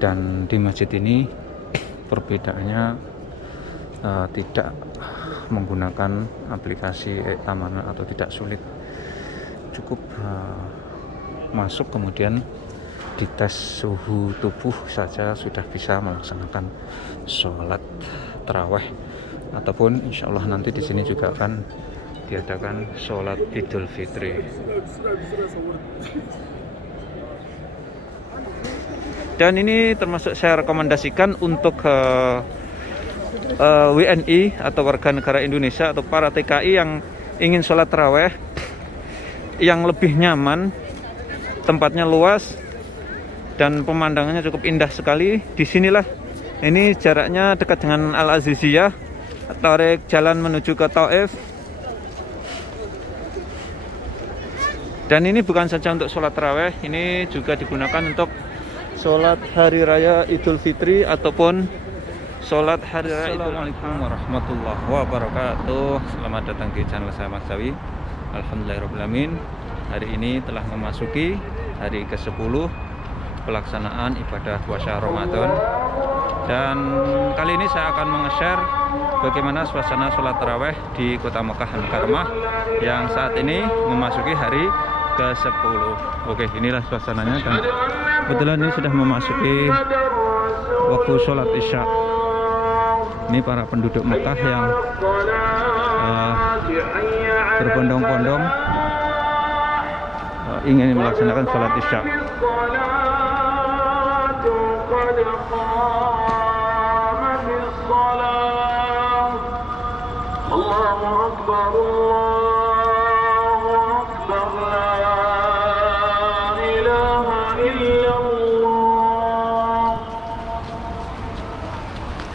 Dan di masjid ini perbedaannya tidak menggunakan aplikasi e-amanah atau tidak sulit, cukup masuk kemudian dites suhu tubuh saja sudah bisa melaksanakan sholat taraweh, ataupun insya Allah nanti di sini juga akan diadakan sholat Idul Fitri. Dan ini termasuk saya rekomendasikan untuk WNI atau warga negara Indonesia atau para TKI yang ingin sholat taraweh yang lebih nyaman, tempatnya luas dan pemandangannya cukup indah sekali. Disinilah, ini jaraknya dekat dengan Al Aziziyah, tarik jalan menuju ke Taif. Dan ini bukan saja untuk sholat taraweh, ini juga digunakan untuk sholat hari raya Idul Fitri ataupun sholat hari raya Idul. Assalamualaikum warahmatullahi wabarakatuh. Selamat datang di channel saya Mas Zawi. Alhamdulillahirrahmanirrahim. Hari ini telah memasuki hari ke-10 pelaksanaan ibadah puasa Ramadan. Dan kali ini saya akan meng-share bagaimana suasana sholat taraweh di kota Mekah Al-Mukarramah yang saat ini memasuki hari ke-10. Oke, inilah suasananya, dan kebetulan ini sudah memasuki waktu sholat isya. Ini para penduduk Mekah yang berbondong-bondong ingin melaksanakan sholat isya.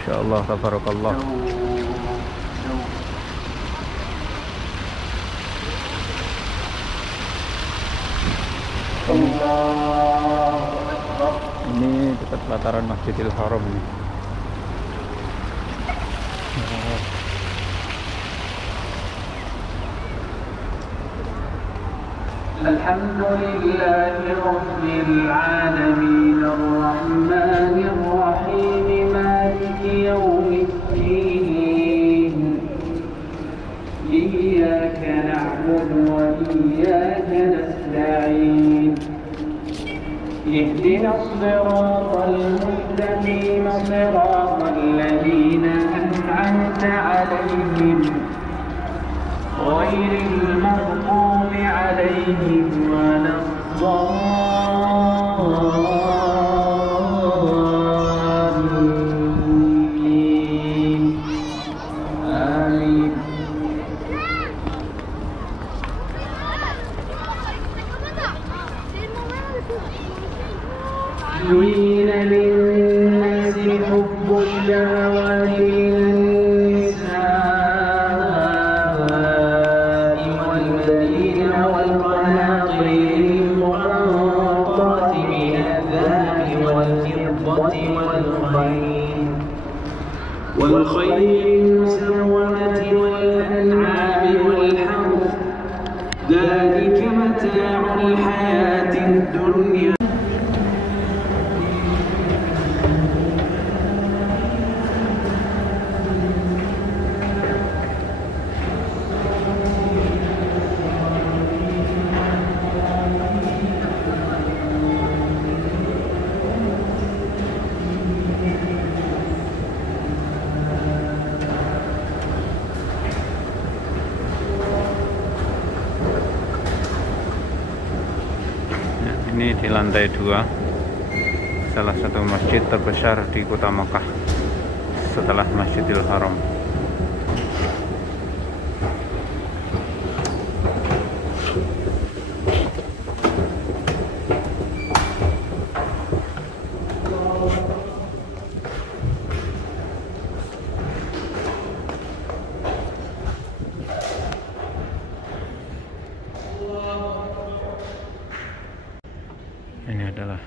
Insyaallah, tabarakallah. Ini dekat pelataran Masjidil Haram ini. Alhamdulillahi Rabbil Alamin Ar-Rahmanir Rahim Maliki Yawmiddin Iyyaka na'budu wa iyyaka nasta'in Ihdinas siratal mustaqim siratal ladzina an'amta 'alaihim ghairil maghdubi 'alaihim waladdallin. Amin. زين للناس حب الشهوات من النساء والبنين والقناطير المقنطرة من الذهب والفضة والخيل المسومة والأنعام والحرث ذلك متاع الحياة الدنيا. Ini di lantai 2, salah satu masjid terbesar di kota Mekah setelah Masjidil Haram. Ini adalah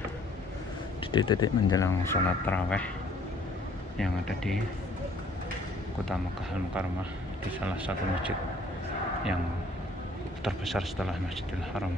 titik-titik menjelang sholat taraweh yang ada di kota Mekah Al-Mukarramah, di salah satu masjid yang terbesar setelah Masjidil Haram.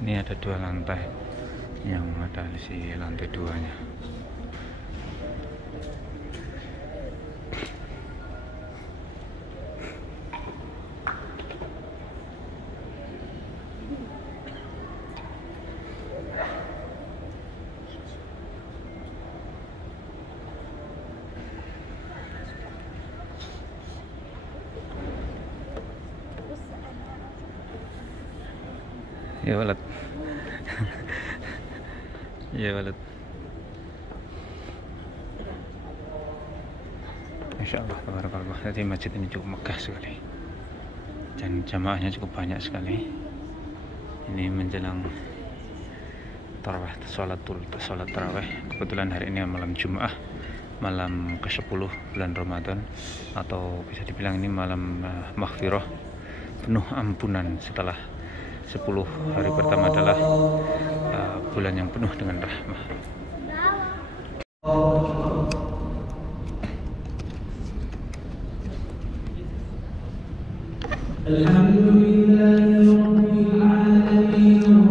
Ini ada 2 lantai, yang ada di lantai 2-nya. Ya walad. Ya walad. Masya Allah, tabarakallah. Jadi masjid ini cukup megah sekali dan jamaahnya cukup banyak sekali. Ini menjelang tarawih, sholat tarawih. Kebetulan hari ini malam Jumat, malam ke-10 bulan Ramadan, atau bisa dibilang ini malam maghfirah, penuh ampunan. Setelah 10 hari pertama adalah bulan yang penuh dengan rahmah. Alhamdulillahirrahmanirrahim.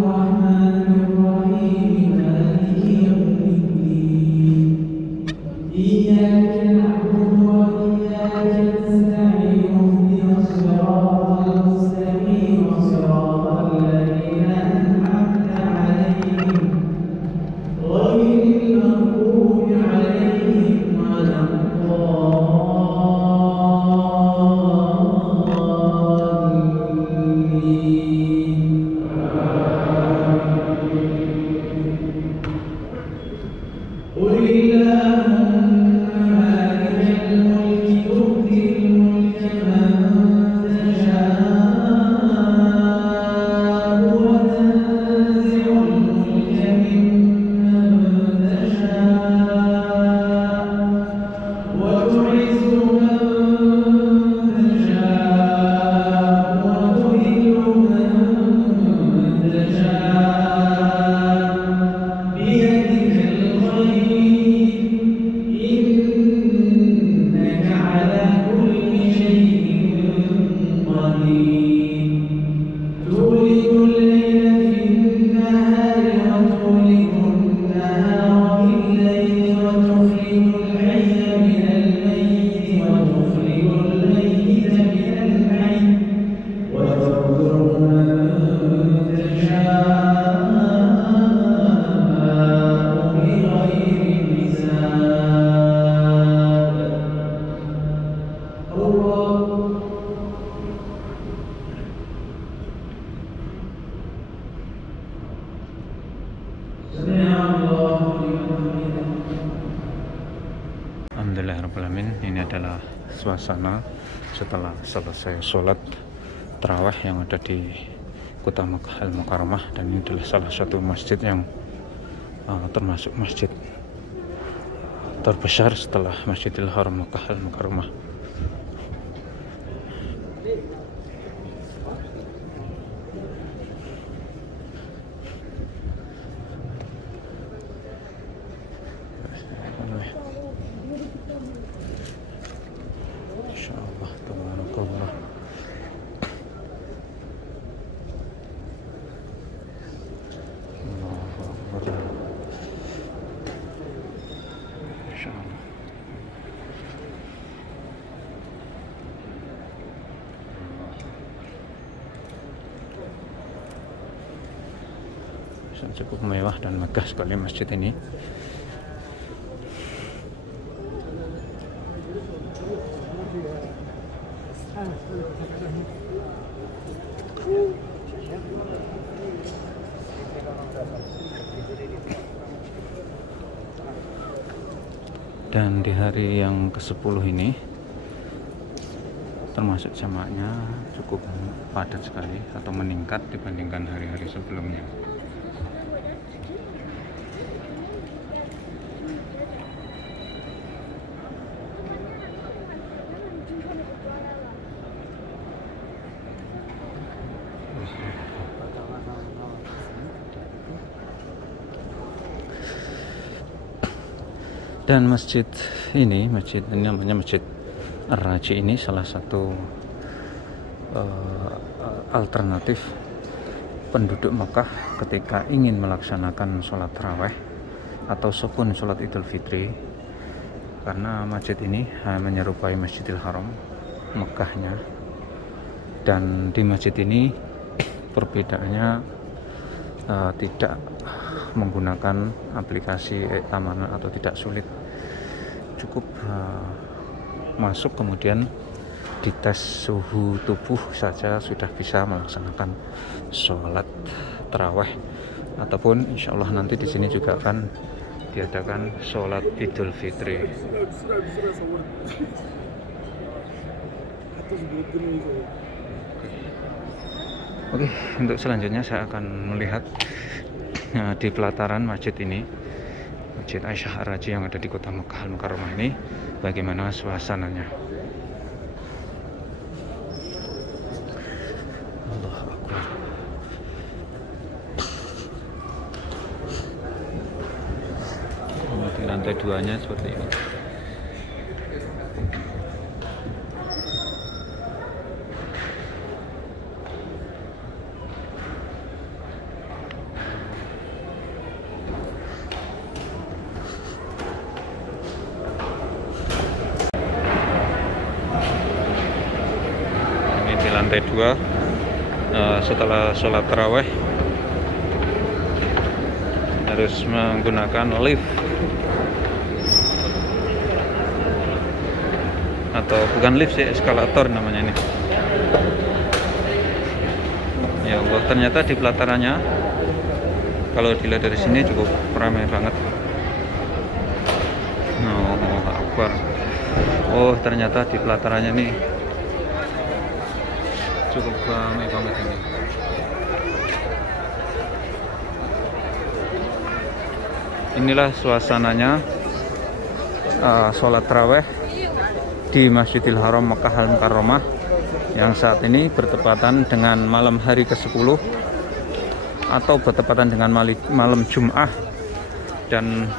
Ini adalah suasana setelah selesai sholat tarawih yang ada di kota Makkah Al-Mukarramah, dan ini adalah salah satu masjid yang termasuk masjid terbesar setelah Masjidil Haram Makkah Al-Mukarramah. Insyaallah, tabarakallah. Allahu Akbar. Insyaallah. Cukup mewah dan megah sekali masjid ini. Dan di hari yang ke-10 ini termasuk jamaahnya cukup padat sekali atau meningkat dibandingkan hari-hari sebelumnya. Dan masjid ini namanya Masjid Ar-Raji, ini salah satu alternatif penduduk Mekah ketika ingin melaksanakan sholat taraweh ataupun sholat Idul Fitri, karena masjid ini menyerupai Masjidil Haram Mekahnya. Dan di masjid ini perbedaannya tidak menggunakan aplikasi e-amanah atau tidak sulit, cukup masuk kemudian dites suhu tubuh saja sudah bisa melaksanakan sholat taraweh, ataupun insya Allah nanti di sini juga akan diadakan sholat Idul Fitri. Oke, untuk selanjutnya saya akan melihat di pelataran masjid ini, Masjid Aisyah Ar-Raji yang ada di kota Mekah Al-Mukarramah ini, bagaimana suasananya. Allahu Akbar. Di lantai 2-nya seperti ini. Lantai 2 setelah sholat taraweh harus menggunakan lift atau bukan lift sih, eskalator namanya ini. Ya Allah, ternyata di pelatarannya kalau dilihat dari sini cukup ramai banget. Oh Akbar. Oh ternyata di pelatarannya nih cukup ramai banget ini. Inilah suasananya sholat taraweh di Masjidil Haram Mekah Al-Mukarramah yang saat ini bertepatan dengan malam hari ke-10 atau bertepatan dengan malam Jum'ah, dan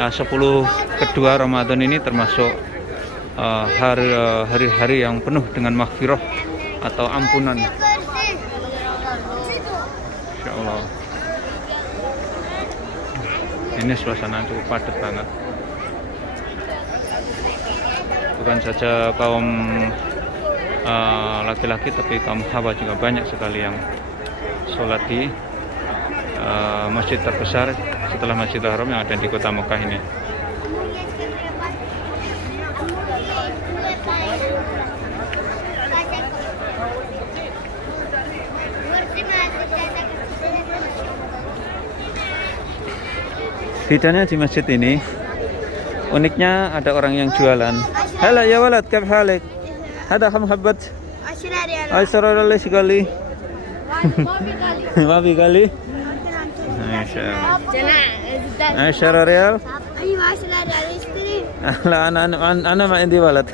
10 kedua Ramadan ini termasuk hari-hari yang penuh dengan maghfirah atau ampunan. Insya Allah. Ini suasana cukup padat banget. Bukan saja kaum laki-laki, tapi kaum hawa juga banyak sekali yang sholat di masjid terbesar setelah Masjidil Haram yang ada di kota Mekah ini. Bedanya di masjid ini, uniknya ada orang yang jualan. Halo ya walad, kif halik? Hada kham habat 10 riyal sekali. Ma fi kali? Masya Allah. 10 riyal? ايوه 10 ريال اشتري. لا انا ما عندي ولد.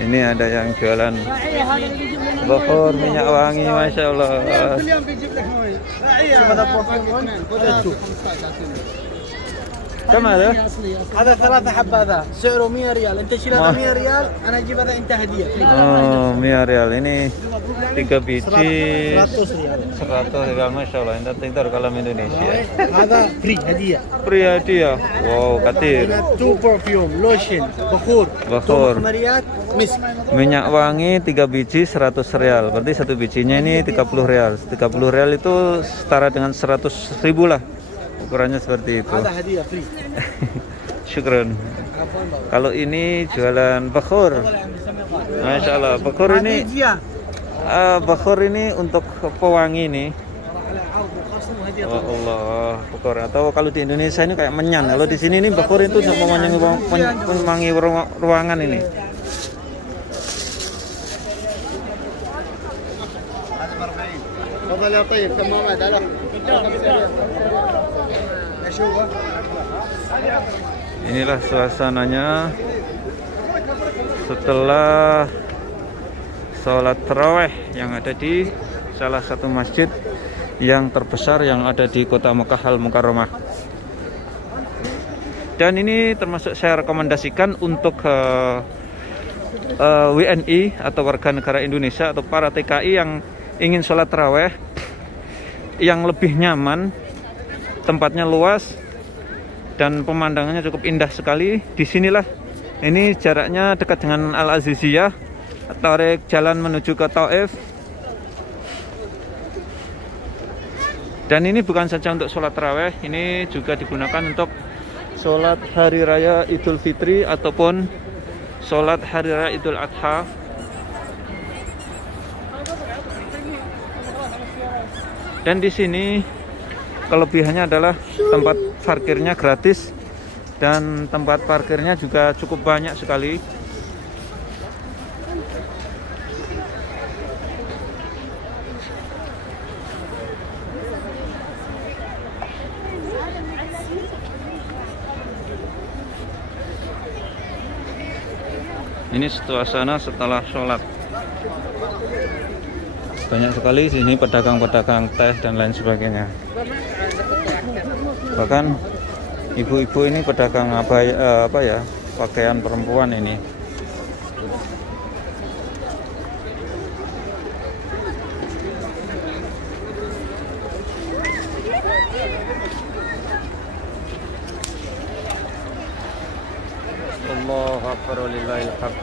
Ini ada yang jualan bakhur minyak wangi, masya Allah. كم هذا؟ هذا 3 حبة، هذا سعره 100 ريال، انت شيل هذا 100 ريال، انا اجيب هذا انت هدية. Oh, 100 rial. Ini 3 biji 100 ريال. 100 rial, masya Allah. Ini tinggal kalau Indonesia. هذا فري هدية. Free hadiah. Wow, katir. 2 برفيوم، لوشن، بخور. Bakhur. خمريات، مسك. Minyak wangi 3 biji 100 rial. Berarti satu bijinya ini 30 rial. 30 rial itu setara dengan 100.000 lah. Ukurannya seperti itu. هذا هدية فري. Syukran. Kalau ini jualan bakhur. Masya Allah. Bakhur ini bakhur ini untuk pewangi nih. Oh Allah, bakhur. Atau kalau di Indonesia ini kayak menyan. Kalau di sini ini bakhur itu untuk mewangi ruangan ini. تفضل يا طيب، تمام هذا. Inilah suasananya setelah sholat taraweh yang ada di salah satu masjid yang terbesar yang ada di kota Mekah Al-Mukarramah. Dan ini termasuk saya rekomendasikan untuk WNI atau warga negara Indonesia atau para TKI yang ingin sholat taraweh yang lebih nyaman, tempatnya luas dan pemandangannya cukup indah sekali. Disinilah, ini jaraknya dekat dengan Al-Aziziyah, tarik jalan menuju ke Taif. Dan ini bukan saja untuk sholat taraweh, ini juga digunakan untuk sholat hari raya Idul Fitri ataupun sholat hari raya Idul Adha. Dan di sini kelebihannya adalah tempat parkirnya gratis dan tempat parkirnya juga cukup banyak sekali. Ini suasana setelah sholat. Banyak sekali sini pedagang-pedagang teh dan lain sebagainya. Bahkan ibu-ibu ini pedagang pakaian perempuan ini. Allahu Akbar walillahil hamd.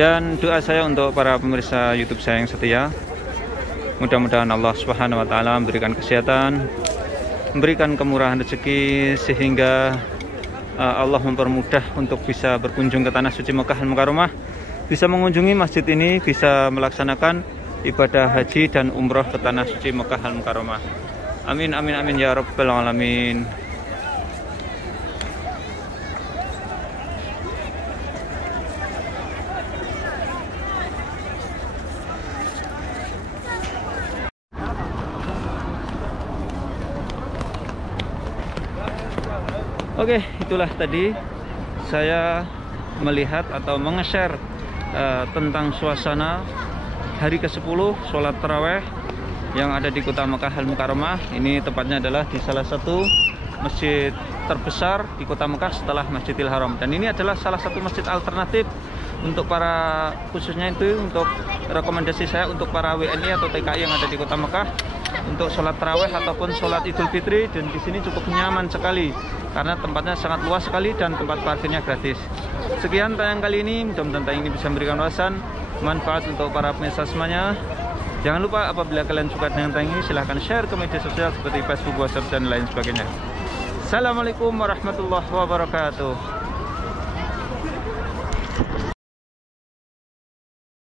Dan doa saya untuk para pemirsa YouTube saya yang setia, mudah-mudahan Allah Subhanahu wa taala memberikan kesehatan, memberikan kemurahan rezeki, sehingga Allah mempermudah untuk bisa berkunjung ke tanah suci Mekah Al-Mukarramah, bisa mengunjungi masjid ini, bisa melaksanakan ibadah haji dan umroh ke tanah suci Mekah Al-Mukarramah. Amin amin amin ya rabbal alamin. Oke, itulah tadi saya melihat atau menge-share tentang suasana hari ke-10 sholat taraweh yang ada di kota Mekah Al-Mukarramah. Ini tepatnya adalah di salah satu masjid terbesar di kota Mekah setelah Masjidil Haram. Dan ini adalah salah satu masjid alternatif untuk para, khususnya itu untuk rekomendasi saya untuk para WNI atau TKI yang ada di kota Mekah untuk sholat taraweh ataupun sholat Idul Fitri. Dan di sini cukup nyaman sekali karena tempatnya sangat luas sekali dan tempat parkirnya gratis. Sekian tayang kali ini, mudah-mudahan tayang ini bisa memberikan wawasan manfaat untuk para pemirsa semuanya. Jangan lupa apabila kalian suka dengan tayang ini, silahkan share ke media sosial seperti Facebook, WhatsApp dan lain sebagainya. Assalamualaikum warahmatullahi wabarakatuh.